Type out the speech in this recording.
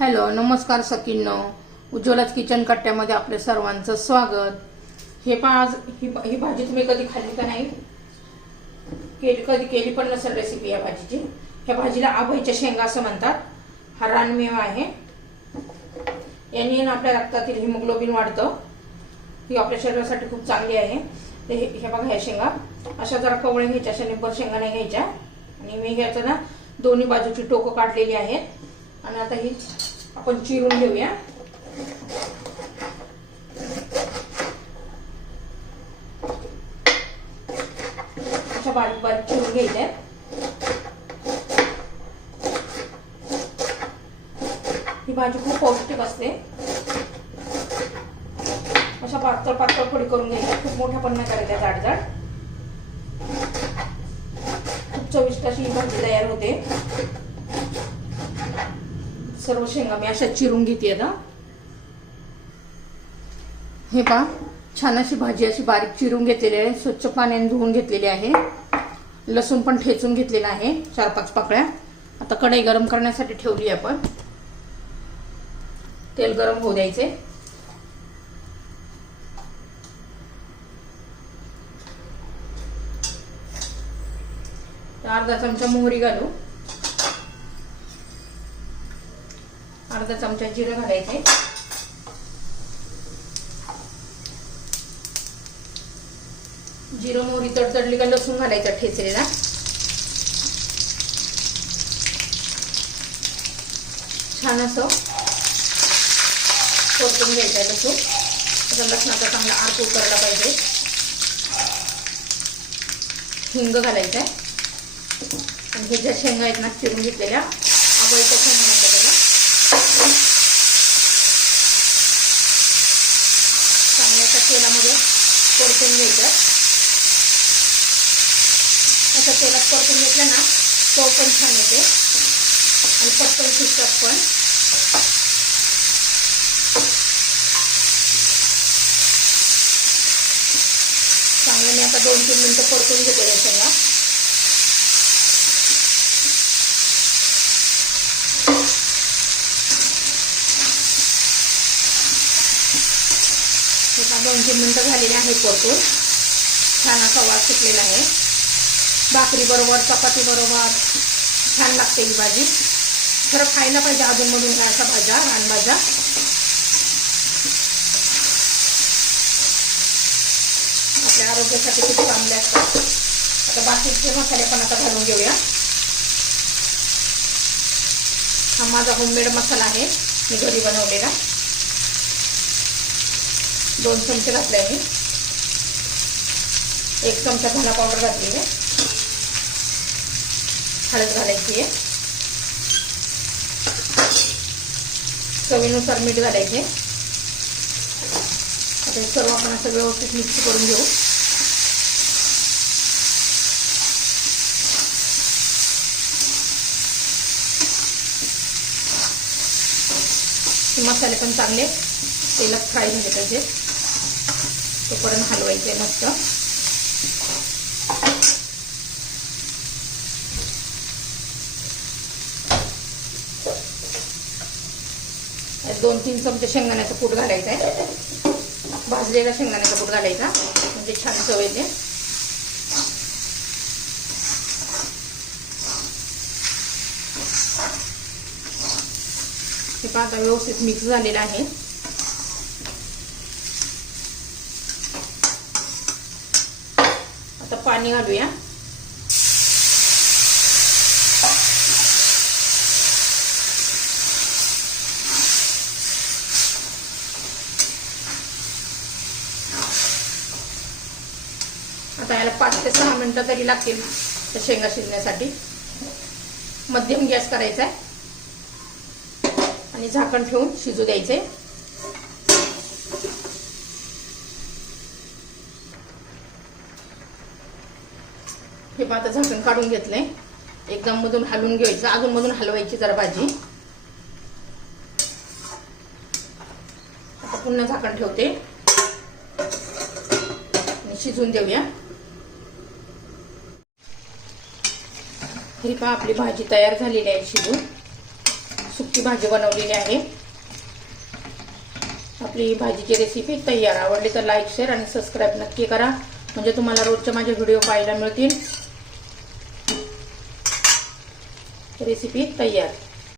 Hello नमस्कार सकींनो उज्ज्वलाच kitchen कट्ट्यामध्ये आपल्या सर्वांचं स्वागत. हे पहा आज ही ही भाजी तुम्ही कधी खाल्ली का नाही? केली कधी केली पण नसेल रेसिपी या भाजीची. ह्या भाजीला आभईच्या शेंगा असं म्हणतात. हा रानमेवा आहे. यांनी आपल्या रक्तातील हिमोग्लोबिन वाढतं. ही आपल्या शरीरासाठी खूप चांगली आहे. ते हे ह्या बघा ह्या शेंगा. अशा जरा कवळे घ्यायच्या अशा निब्बर शेंगा नाही घ्यायच्या. आणि मी घ्यायचं ना दोन्ही बाजूची टोकं काढलेली आहेत. आणि आता ही आपण चिरून घेऊया. अशा बारीक बारीक चिरून घ्यायच्या ही भाजी खूप पौष्टिक असते. अशा पातळ पातळ फोडी करून घ्यायच्या. खूप मोठ्या पण नाही करायच्या जाड जाड खूप चविष्ट अशी ही भाजी तयार होते. सर्व शेंगा मी अशा चिरून घेते आता. हे पहा छान अशी भाजी अशी बारीक चिरून घेतलेली आहे. स्वच्छ पाण्याने धुवून घेतलेली आहे. लसूण पण ठेचून घेतलेला आहे चार पाच पाकळ्या. आता कढई गरम करण्यासाठी ठेवली आपण. तेल गरम होऊ द्यायचे. अर्धा चमचा मोहरी घालू. अर्धा चमचा जिरं घालायचे जिरं मोहरी तडतडली का लसूण घालायचा ठेचलेला. छान असं परतून घ्यायचं आहे लसूण. आता लसणाचा चांगला आर्क उतरला पाहिजे. हिंग घालायचं आहे आणि हे ज्या शेंगा आहेत ना चिरून घेतलेल्या आबळीच्या शेंगा म्हणतात त्याला चांगल्याच्या तेलामध्ये परतून घ्यायचं असं तेलात परतून घेतलं ना तो पण छान येते. आणि पटकन शिकतात पण. चांगलं मी आता दोन तीन मिनटं परतून घेते याच्याला आता दोन तीन मिनटं झालेले आहे परतून. छान असा वास सुटलेला आहे. भाकरी बरोबर चपाती बरोबर छान लागते ही भाजी. खरं खायला पाहिजे अधूनमधून ह्या अशा भाज्या रानभाज्या आपल्या आरोग्यासाठी खूप चांगले असतात. आता बाकीचे मसाले पण आता घालून घेऊया. हा माझा होममेड मसाला आहे. मी घरी बनवलेला. दोन चमचे घातले मी. एक चमचा धना पावडर घातली आहे. हळद घालायची आहे. चवीनुसार मीठ घालायचे. आता हे सर्व आपण असं व्यवस्थित मिक्स करून घेऊ. मसाले पण चांगले तेलात फ्राय झाले पाहिजे. तोपर्यंत हलवायचे मस्त. दोन तीन चमचे शेंगदाण्याचं कूट घालायचं आहे. भाजलेला शेंगदाण्याचा कूट घालायचा. म्हणजे छान चव येते. हे पाहता व्यवस्थित मिक्स झालेलं आहे. आता पाणी घालूया. आता याला पाच ते सहा मिनिटं तरी लागतील त्या शेंगा शिजण्यासाठी. मध्यम गॅस करायचा आहे. आणि झाकण ठेवून शिजू द्यायचे. हे पण आता झाकण काढून घेतलंय. एकदम मधून हलवून घ्यायचं. अजून मधून हलवायची जरा भाजी. आता पुन्हा झाकण ठेवते. आणि शिजून देऊया. ही पहा आपली भाजी तयार झालेली आहे शिजून. सुकी भाजी बनवलेली आहे. आपली ही भाजीची रेसिपी तयार आवडली तर लाईक शेअर आणि सबस्क्राईब नक्की करा. म्हणजे तुम्हाला रोजचे माझे व्हिडिओ पाहायला मिळतील. रेसिपी तयार.